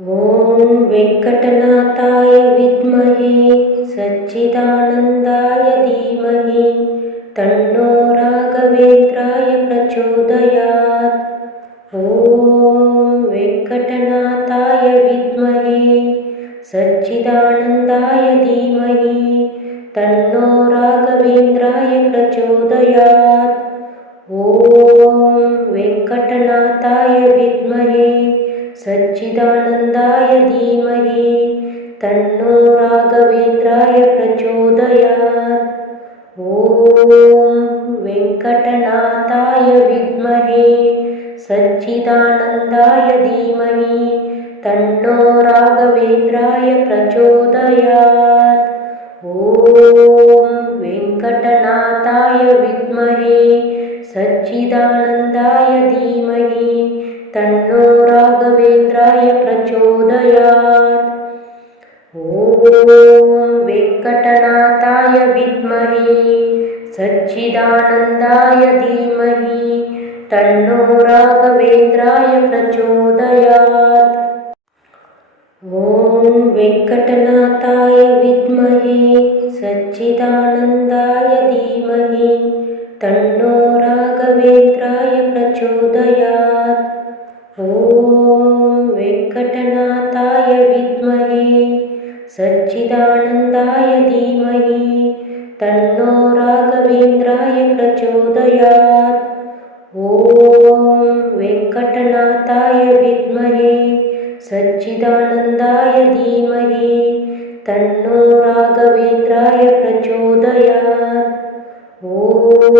ॐ वेङ्कटनाथाय विद्महे सच्चिदानन्दाय धीमहि तन्नो राघवेन्द्राय प्रचोदयात्। ॐ वेङ्कटनाथाय विद्महे सच्चिदानन्दाय धीमहि तन्नो राघवेन्द्राय प्रचोदयात्। ॐ वेङ्कटनाथाय विद्महे सच्चिदानन्दाय धीमहि तन्नो राघवेन्द्राय प्रचोदयात्। ॐ वेङ्कटनाथाय विद्महे सच्चिदानन्दाय धीमहि तन्नो राघवेन्द्राय प्रचोदयात्। ॐ वेङ्कटनाथाय विद्महे सच्चिदानन्दाय धीमहि तन्नो राघवेन्द्राय प्रचोदयात्। ॐ वेङ्कटनाथाय विद्महे सच्चिदानन्दाय धीमहि तन्नो राघवेन्द्राय प्रचोदयात्। ॐ वेङ्कटनाथाय विद्महे सच्चिदानन्दाय धीमहि तन्नो राघवेन्द्राय प्रचोदयात्। ॐ वेङ्कटनाथाय विद्महे सच्चिदानन्दाय धीमहि तन्नो राघवेन्द्राय प्रचोदयात्। ॐ वेङ्कटनाथाय विद्महे सच्चिदानन्दाय धीमहि तन्नो राघवेन्द्राय प्रचोदयात्। ॐ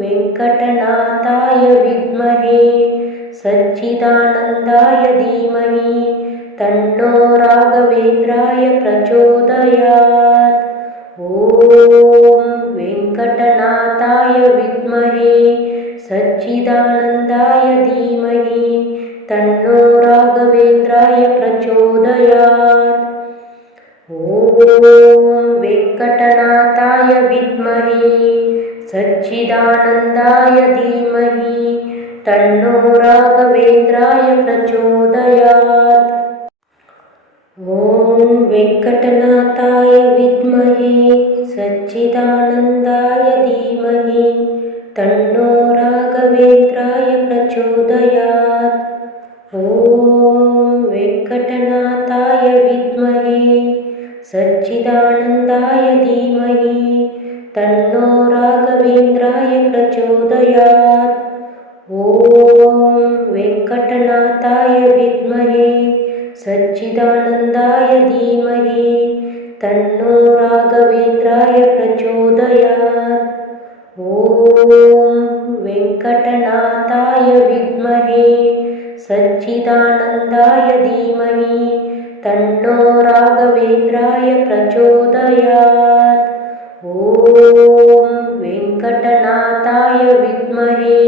वेङ्कटनाथाय विद्महे सच्चिदानन्दाय धीमहि तन्नो राघवेन्द्राय प्रचोदयात्। ॐ वेङ्कटनाथाय विद्महे सच्चिदानन्दाय धीमहि तन्नो राघवेन्द्राय प्रचोदयात्। ॐ वेङ्कटनाथाय विद्महे सच्चिदानन्दाय धीमहि तन्नो राघवेन्द्राय प्रचोदयात्। ॐ वेङ्कटनाथाय विद्महे सच्चिदानन्दाय धीमहि तन्नो राघवेन्द्राय प्रचोदयात्। ॐ वेङ्कटनाथाय विद्महे सच्चिदानन्दाय धीमहि तन्नो राघवेन्द्राय प्रचोदयात्। ॐ वेङ्कटनाथाय विद्महे सच्चिदानन्दाय धीमहि तन्नो राघवेन्द्राय प्रचोदयात्। ॐ वेङ्कटनाथाय विद्महे सच्चिदानन्दाय धीमहि तन्नो राघवेन्द्राय प्रचोदयात्। ॐ वेङ्कटनाथाय विद्महे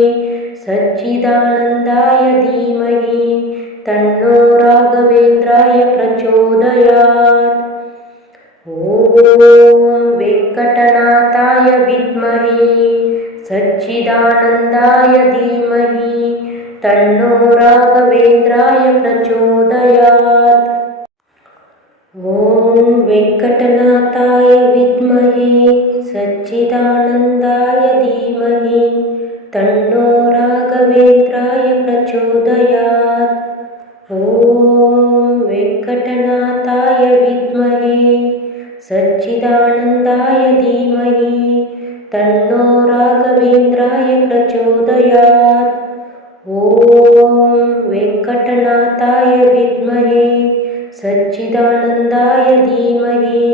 सच्चिदानन्दाय धीमहि तन्नो राघवेन्द्राय प्रचोदयात्। ॐ वेङ्कटनाथाय विद्महे सच्चिदानन्दाय धीमहि तन्नो राघवेन्द्राय प्रचोदयात्। ॐ वेङ्कटनाथाय विद्महे सच्चिदानन्दाय धीमहि तन्नो राघवेन्द्राय प्रचोदयात्। ॐ वेङ्कटनाथाय विद्महे सच्चिदानन्दाय धीमहि तन्नो राघवेन्द्राय प्रचोदयात्। ॐ वेङ्कटनाथाय विद्महे सच्चिदानन्दाय धीमहि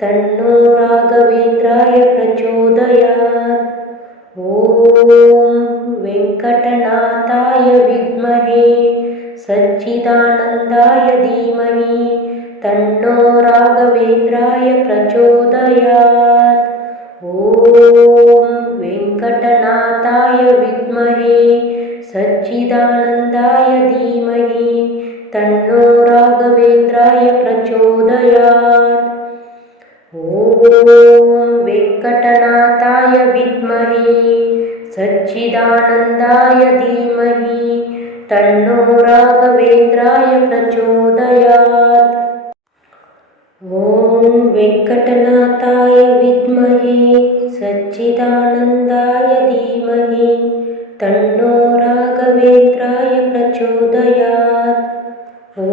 तन्नो राघवेन्द्राय प्रचोदयात्। ॐ वेङ्कटनाथाय विद्महे सच्चिदानन्दाय धीमहि तन्नो राघवेन्द्राय प्रचोदयात्। ॐ वेङ्कटनाथाय विद्महे सच्चिदानन्दाय धीमहि तन्नो राघवेन्द्राय प्रचोदयात्। ॐ वेङ्कटनाथाय विद्महे सच्चिदानन्दाय धीमहि तन्नो राघवेन्द्राय राघवेन्द्राय प्रचोदयात्। ॐ वेङ्कटनाथाय विद्महे सच्चिदानन्दाय धीमहि तन्नो राघवेन्द्राय प्रचोदयात्। ॐ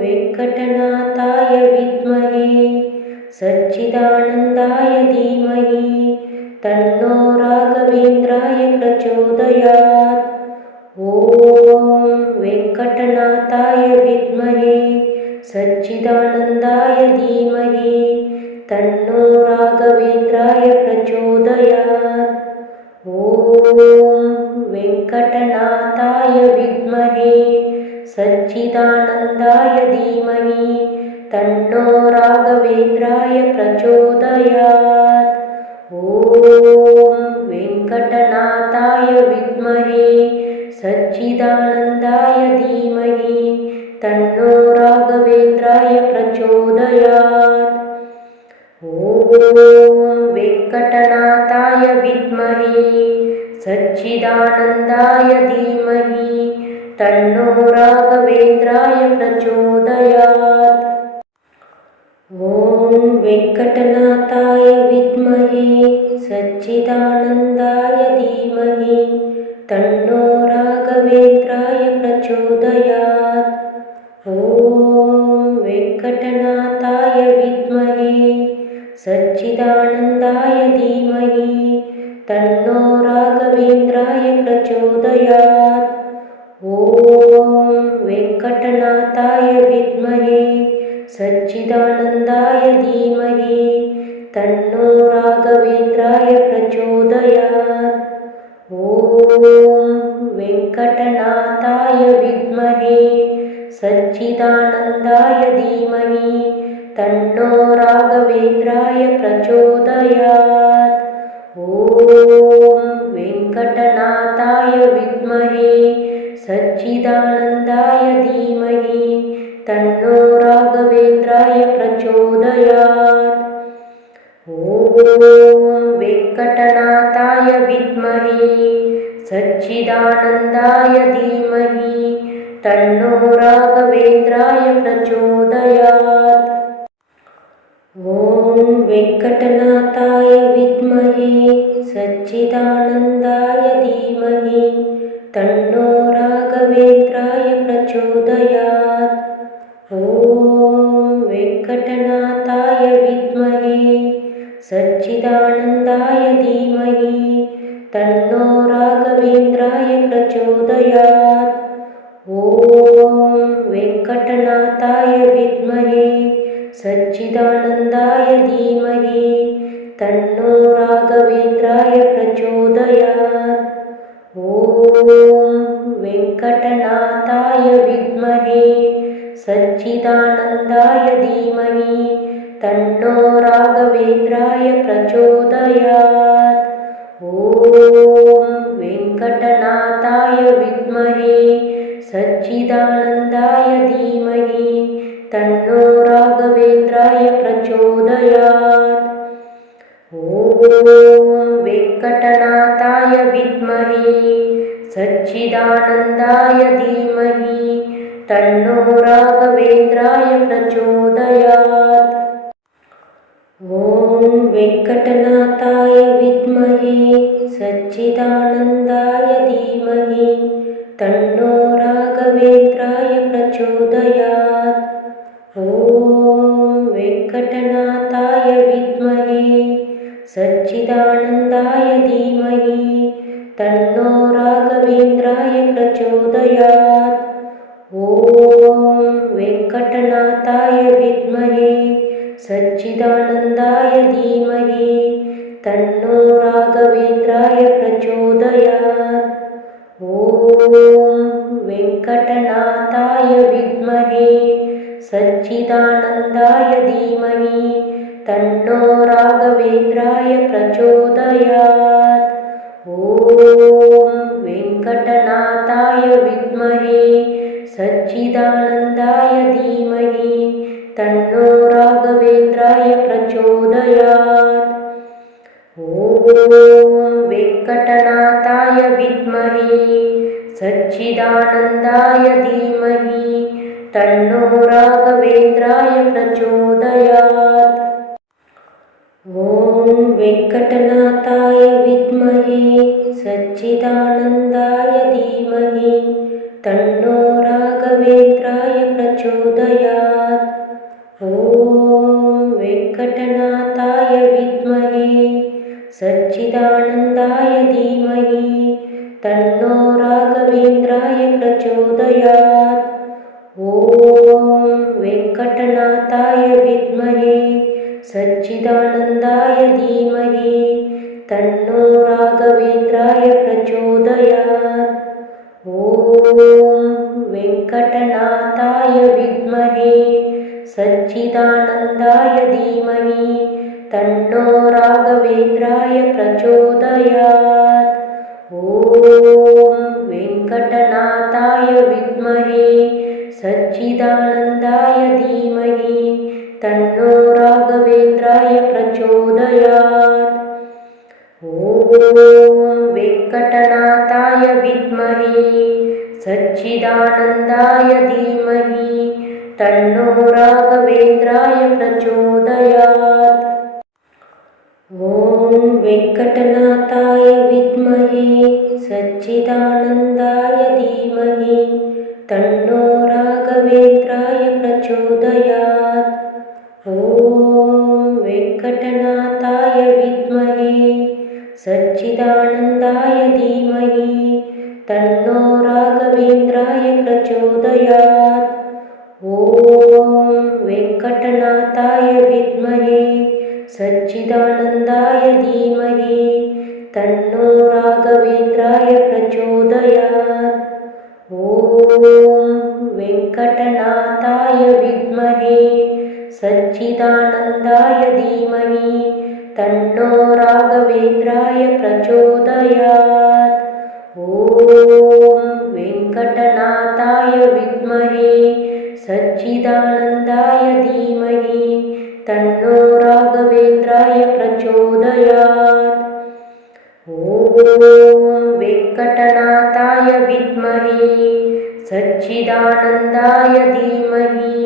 वेङ्कटनाथाय विद्महे सच्चिदानन्दाय धीमहि तन्नो राघवेन्द्राय प्रचोदयात्। ॐ वेङ्कटनाथाय विद्महे सच्चिदानन्दाय धीमहि तन्नो राघवेन्द्राय प्रचोदयात्। ॐ वेङ्कटनाथाय विद्महे सच्चिदानन्दाय धीमहि तन्नो राघवेन्द्राय प्रचोदयात्। ॐ वेङ्कटनाथाय विद्महे सच्चिदानन्दाय धीमहि तन्नो राघवेन्द्राय प्रचोदयात्। ॐ वेङ्कटनाथाय विद्महे सच्चिदानन्दाय धीमहि तन्नो राघवेन्द्राय प्रचोदयात्। ॐ वेङ्कटनाथाय विद्महे सच्चिदानन्दाय धीमहि तन्नो राघवेन्द्राय प्रचोदयात्। ॐ वेङ्कटनाथाय विद्महे सच्चिदानन्दाय धीमहि तन्नो राघवेन्द्राय प्रचोदयात्। ॐ वेङ्कटनाथाय विद्महे सच्चिदानन्दाय धीमहि तन्नो राघवेन्द्राय प्रचोदयात्। ॐ वेङ्कटनाथाय विद्महे सच्चिदानन्दाय धीमहि तन्नो राघवेन्द्राय प्रचोदयात्। ॐ वेङ्कटनाथाय विद्महे सच्चिदानन्दाय धीमहि तन्नो राघवेन्द्राय प्रचोदयात्। ॐ वेङ्कटनाथाय विद्महे सच्चिदानन्दाय धीमहि तन्नो राघवेन्द्राय प्रचोदयात्। ॐ वेङ्कटनाथाय विद्महे सच्चिदानन्दाय धीमहि तन्नो राघवेन्द्राय प्रचोदयात्। ॐ वेङ्कटनाथाय विद्महे सच्चिदानन्दाय धीमहि तन्नो राघवेन्द्राय प्रचोदयात्। ॐ वेङ्कटनाथाय विद्महे सच्चिदानन्दाय धीमहि तन्नो राघवेन्द्राय प्रचोदयात्। ॐ वेङ्कटनाथाय विद्महे सच्चिदानन्दाय धीमहि तन्नो राघवेन्द्राय प्रचोदयात्। ॐ वेङ्कटनाथाय विद्महे सच्चिदानन्दाय धीमहि तन्नो राघवेन्द्राय प्रचोदयात्। ॐ वेङ्कटनाथाय विद्महे सच्चिदानन्दाय धीमहि तन्नो राघवेन्द्राय प्रचोदयात्। ॐ वेङ्कटनाथाय विद्महे सच्चिदानन्दाय धीमहि तन्नो राघवेन्द्राय प्रचोदयात्। ॐ वेङ्कटनाथाय विद्महे सच्चिदानन्दाय धीमहि तन्नो राघवेन्द्राय प्रचोदयात्। ॐ वेङ्कटनाथाय विद्महे सच्चिदानन्दाय धीमहि तन्नो राघवेन्द्राय प्रचोदयात्। ॐ वेङ्कटनाथाय विद्महे सच्चिदानन्दाय धीमहि तन्नो राघवेन्द्राय प्रचोदयात्। ॐ वेङ्कटनाथाय विद्महे सच्चिदानन्दाय धीमहि तन्नो राघवेन्द्राय प्रचोदयात्। ॐ वेङ्कटनाथाय विद्महे सच्चिदानन्दाय धीमहि तन्नो राघवेन्द्राय प्रचोदयात्। ॐ वेङ्कटनाथाय विद्महे सच्चिदानन्दाय धीमहि तन्नो राघवेन्द्राय प्रचोदयात्। ॐ वेङ्कटनाथाय विद्महे सच्चिदानन्दाय धीमहि तन्नो राघवेन्द्राय प्रचोदयात्। ॐ वेङ्कटनाथाय विद्महे सच्चिदानन्दाय धीमहि तन्नो राघवेन्द्राय प्रचोदयात्। ॐ वेङ्कटनाथाय विद्महे सच्चिदानन्दाय धीमहि तन्नो राघवेन्द्राय प्रचोदयात्। ॐ वेङ्कटनाथाय विद्महे सच्चिदानन्दाय धीमहि तन्नो राघवेन्द्राय प्रचोदयात्। ॐ वेङ्कटनाथाय विद्महे सच्चिदानन्दाय धीमहि तन्नो राघवेन्द्राय प्रचोदयात्। ॐ वेङ्कटनाथाय विद्महे सच्चिदानन्दाय धीमहि तन्नो राघवेन्द्राय प्रचोदयात्। ॐ वेङ्कटनाथाय विद्महे सच्चिदानन्दाय धीमहि तन्नो राघवेन्द्राय प्रचोदयात्। ॐ वेङ्कटनाथाय विद्महे सच्चिदानन्दाय धीमहि तन्नो राघवेन्द्राय प्रचोदयात्। ॐ वेङ्कटनाथाय विद्महे सच्चिदानन्दाय धीमहि तन्नो राघवेन्द्राय प्रचोदयात्। ॐ वेङ्कटनाथाय विद्महे सच्चिदानन्दाय धीमहि तन्नो राघवेन्द्राय प्रचोदयात्। ॐ वेङ्कटनाथाय विद्महे सच्चिदानन्दाय धीमहि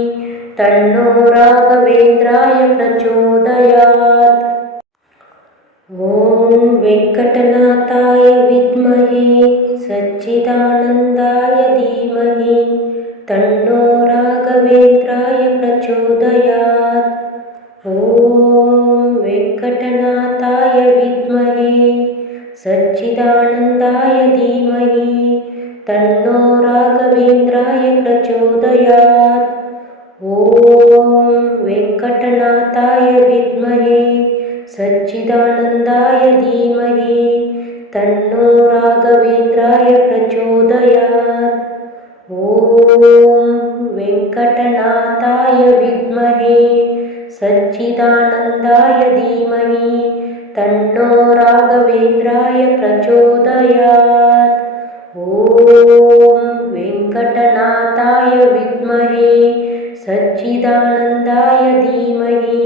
तन्नो राघवेन्द्राय प्रचोदयात्। ॐ वेङ्कटनाथाय विद्महे सच्चिदानन्दाय धीमहि तन्नो राघवेन्द्राय प्रचोदयात्। ॐ वेङ्कटनाथाय विद्महे सच्चिदानन्दाय धीमहि तन्नो राघवेन्द्राय प्रचोदयात्। ॐ वेङ्कटनाथाय विद्महे सच्चिदानन्दाय धीमहि तन्नो राघवेन्द्राय प्रचोदयात्। ॐ वेङ्कटनाथाय विद्महे सच्चिदानन्दाय धीमहि तन्नो राघवेन्द्राय प्रचोदयात्। ॐ वेङ्कटनाथाय विद्महे सच्चिदानन्दाय धीमहि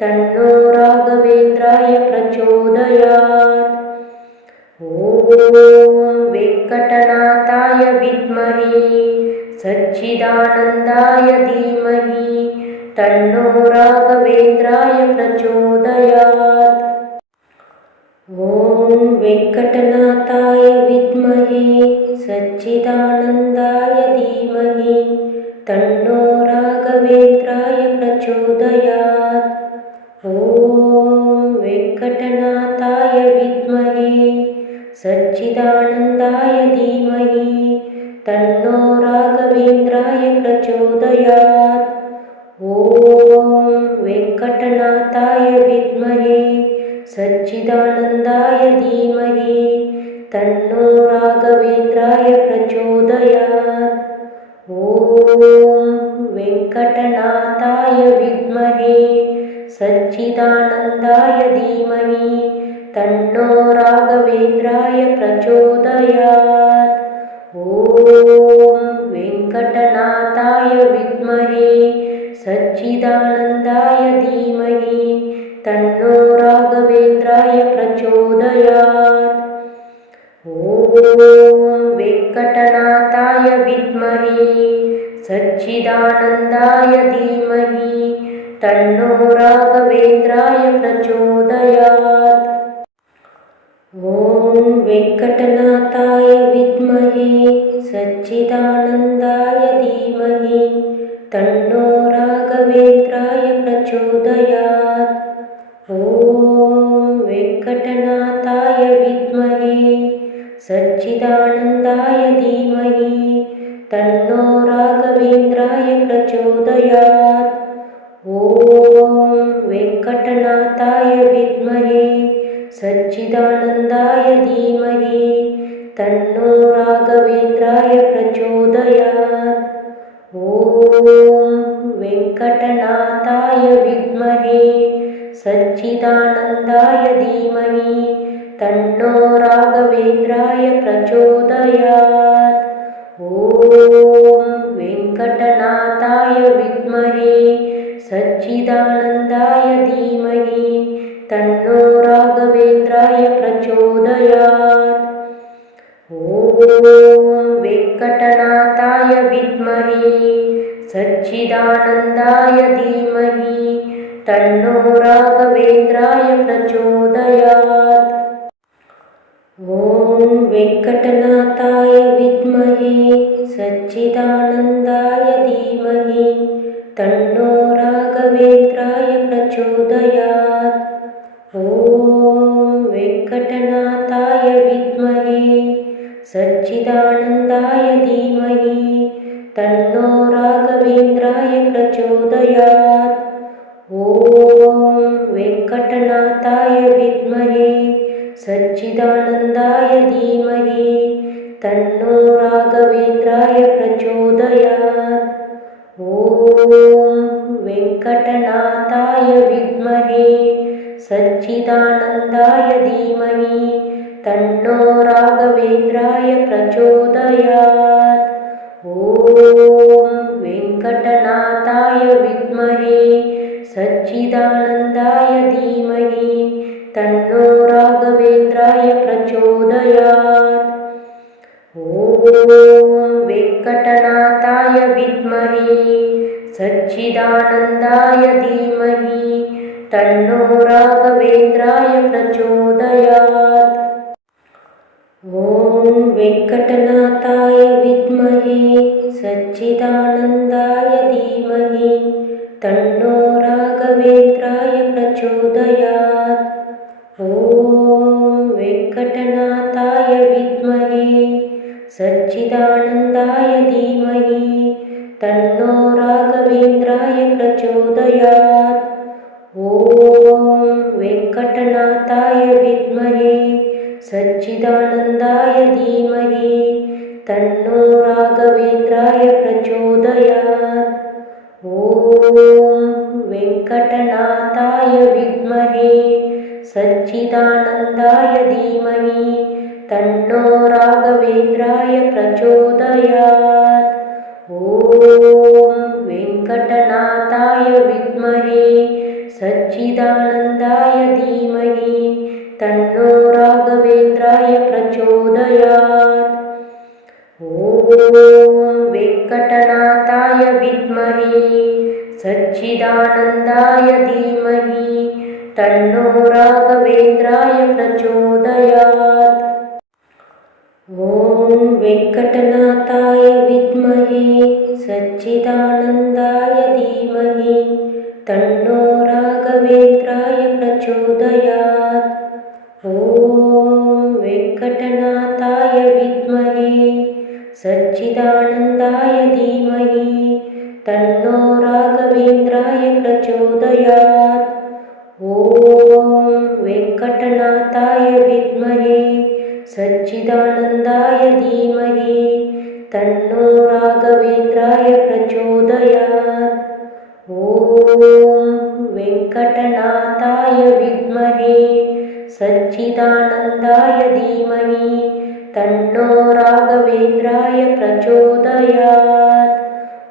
तन्नो राघवेन्द्राय प्रचोदयात्। ॐ वेङ्कटनाथाय विद्महे सच्चिदानन्दाय धीमहि तन्नो राघवेन्द्राय प्रचोदयात्। ॐ वेङ्कटनाथाय विद्महे सच्चिदानन्दाय धीमहि तन्नो राघवेन्द्राय प्रचोदयात्। ॐ वेङ्कटनाथाय विद्महे सच्चिदानन्दाय धीमहि तन्नो राघवेन्द्राय प्रचोदयात्। ॐ वेङ्कटनाथाय विद्महे सच्चिदानन्दाय धीमहि तन्नो राघवेन्द्राय प्रचोदयात्। ॐ वेङ्कटनाथाय विद्महे सच्चिदानन्दाय धीमहि तन्नो राघवेन्द्राय प्रचोदयात्। ॐ वेङ्कटनाथाय विद्महे सच्चिदानन्दाय धीमहि तन्नो राघवेन्द्राय प्रचोदयात्। ॐ वेङ्कटनाथाय सच्चिदानन्दाय धीमहि तन्नो राघवेन्द्राय प्रचोदयात्। ॐ वेङ्कटनाथाय विद्महे सच्चिदानन्दाय धीमहि तन्नो राघवेन्द्राय प्रचोदयात्। ॐ वेङ्कटनाथाय विद्महे सच्चिदानन्दाय धीमहि तन्नो राघवेन्द्राय प्रचोदयात्। ॐ वेङ्कटनाथाय विद्महे सच्चिदानन्दाय धीमहि तन्नो राघवेन्द्राय प्रचोदयात्। ॐ वेङ्कटनाथाय विद्महे सच्चिदानन्दाय धीमहि तन्नो राघवेन्द्राय प्रचोदयात्। ॐ वेङ्कटनाथाय विद्महे सच्चिदानन्दाय धीमहि तन्नो राघवेन्द्राय प्रचोदयात्। ॐ वेङ्कटनाथाय विद्महे सच्चिदानन्दाय धीमहि तन्नो राघवेन्द्राय प्रचोदयात्। ॐ वेङ्कटनाथाय विद्महे सच्चिदानन्दाय धीमहि तन्नो राघवेन्द्राय प्रचोदयात्। ॐ वेङ्कटनाथाय विद्महे सच्चिदानन्दाय धीमहि तन्नो राघवेन्द्राय प्रचोदयात्। ॐ वेङ्कटनाथाय विद्महे सच्चिदानन्दाय धीमहि तन्नो राघवेन्द्राय प्रचोदयात्। ॐ वेङ्कटनाथाय विद्महे सच्चिदानन्दाय धीमहि तन्नो राघवेन्द्राय प्रचोदयात्। ॐ वेङ्कटनाथाय विद्महे सच्चिदानन्दाय धीमहि तन्नो राघवेन्द्राय प्रचोदयात्। ॐ वेङ्कटनाथाय विद्महे सच्चिदानन्दाय धीमहि तन्नो राघवेन्द्राय प्रचोदयात्। ॐ वेङ्कटनाथाय विद्महे सच्चिदानन्दाय धीमहि तन्नो राघवेन्द्राय प्रचोदयात्। ॐ वेङ्कटनाथाय विद्महे सच्चिदानन्दाय धीमहि तन्नो राघवेन्द्राय प्रचोदयात्। ॐ वेङ्कटनाथाय विद्महे सच्चिदानन्दाय धीमहि तन्नो राघवेन्द्राय प्रचोदयात्। ॐ वेङ्कटनाथाय विद्महे सच्चिदानन्दाय धीमहि तन्नो राघवेन्द्राय प्रचोदयात्। ॐ वेङ्कटनाथाय विद्महे सच्चिदानन्दाय धीमहि तन्नो राघवेन्द्राय प्रचोदयात्। ॐ वेङ्कटनाथाय विद्महे सच्चिदानन्दाय धीमहि तन्नो राघवेन्द्राय प्रचोदयात्। ॐ वेङ्कटनाथाय विद्महे सच्चिदानन्दाय धीमहि तन्नो राघवेन्द्राय प्रचोदयात्। ॐ वेङ्कटनाथाय विद्महे सच्चिदानन्दाय धीमहि तन्नो राघवेन्द्राय प्रचोदयात्। ॐ वेङ्कटनाथाय विद्महे सच्चिदानन्दाय धीमहि तन्नो राघवेन्द्राय प्रचोदयात्। ॐ वेङ्कटनाथाय विद्महे सच्चिदानन्दाय धीमहि तन्नो राघवेन्द्राय प्रचोदयात्।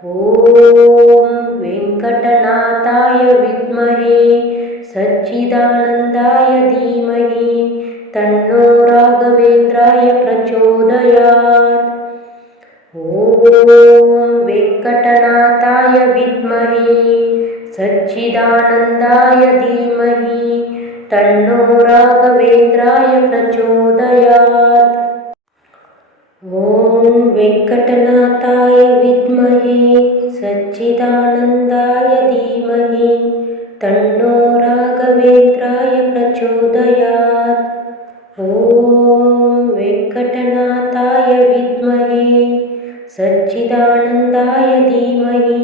ॐ वेङ्कटनाथाय विद्महे सच्चिदानन्दाय धीमहि तन्नो राघवेन्द्राय प्रचोदयात्। ॐ वेङ्कटनाथाय विद्महे सच्चिदानन्दाय धीमहि तन्नो राघवेन्द्राय प्रचोदयात्। ॐ वेङ्कटनाथाय विद्महे सच्चिदानन्दाय धीमहि तन्नो राघवेन्द्राय प्रचोदयात्। ॐ वेङ्कटनाथाय विद्महे सच्चिदानन्दाय धीमहि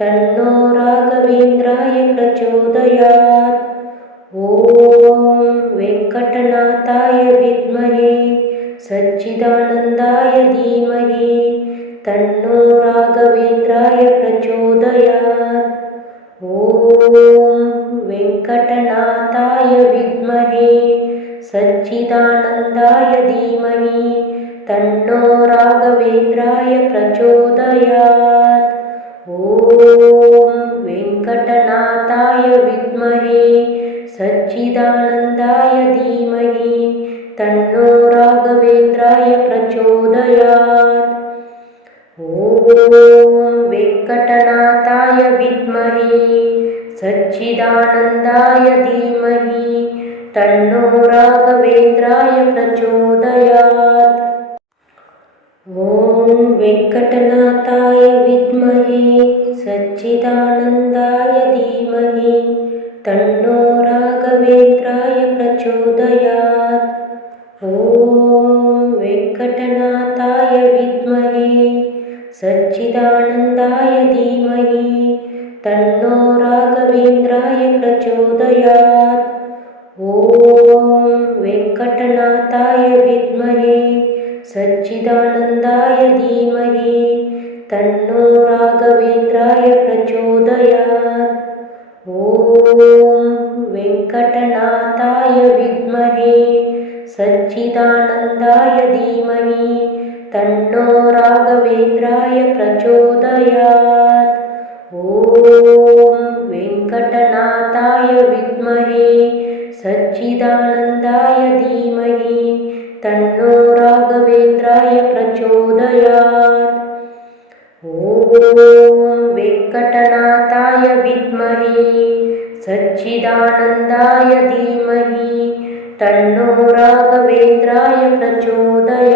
तन्नो राघवेन्द्राय प्रचोदयात्। ॐ वेङ्कटनाथाय विद्महे सच्चिदानन्दाय धीमहि तन्नो राघवेन्द्राय प्रचोदयात्। ॐ वेङ्कटनाथाय विद्महे सच्चिदानन्दाय धीमहि तन्नो राघवेन्द्राय प्रचोदयात्। ॐ वेङ्कटनाथाय विद्महे सच्चिदानन्दाय धीमहि तन्नो राघवेन्द्राय प्रचोदयात्। ॐ वेङ्कटनाथाय विद्महे सच्चिदानन्दाय धीमहि तन्नो राघवेन्द्राय प्रचोदयात्। ॐ वेङ्कटनाथाय विद्महे सच्चिदानन्दाय धीमहि तन्नो राघवेन्द्राय प्रचोदयात्। ॐ वेङ्कटनाथाय विद्महे सच्चिदानन्दाय धीमहि तन्नो राघवेन्द्राय प्रचोदयात्। ॐ वेङ्कटनाथाय विद्महे सच्चिदानन्दाय धीमहि तन्नो राघवेन्द्राय प्रचोदयात्। ॐ वेङ्कटनाथाय विद्महे सच्चिदानन्दाय धीमहि तन्नो राघवेन्द्राय प्रचोदयात्। ॐ वेङ्कटनाथाय विद्महे सच्चिदानन्दाय धीमहि तन्नो राघवेन्द्राय प्रचोदयात्। ॐ वेङ्कटनाथाय विद्महे सच्चिदानन्दाय धीमहि तन्नो राघवेन्द्राय प्रचोदयात्।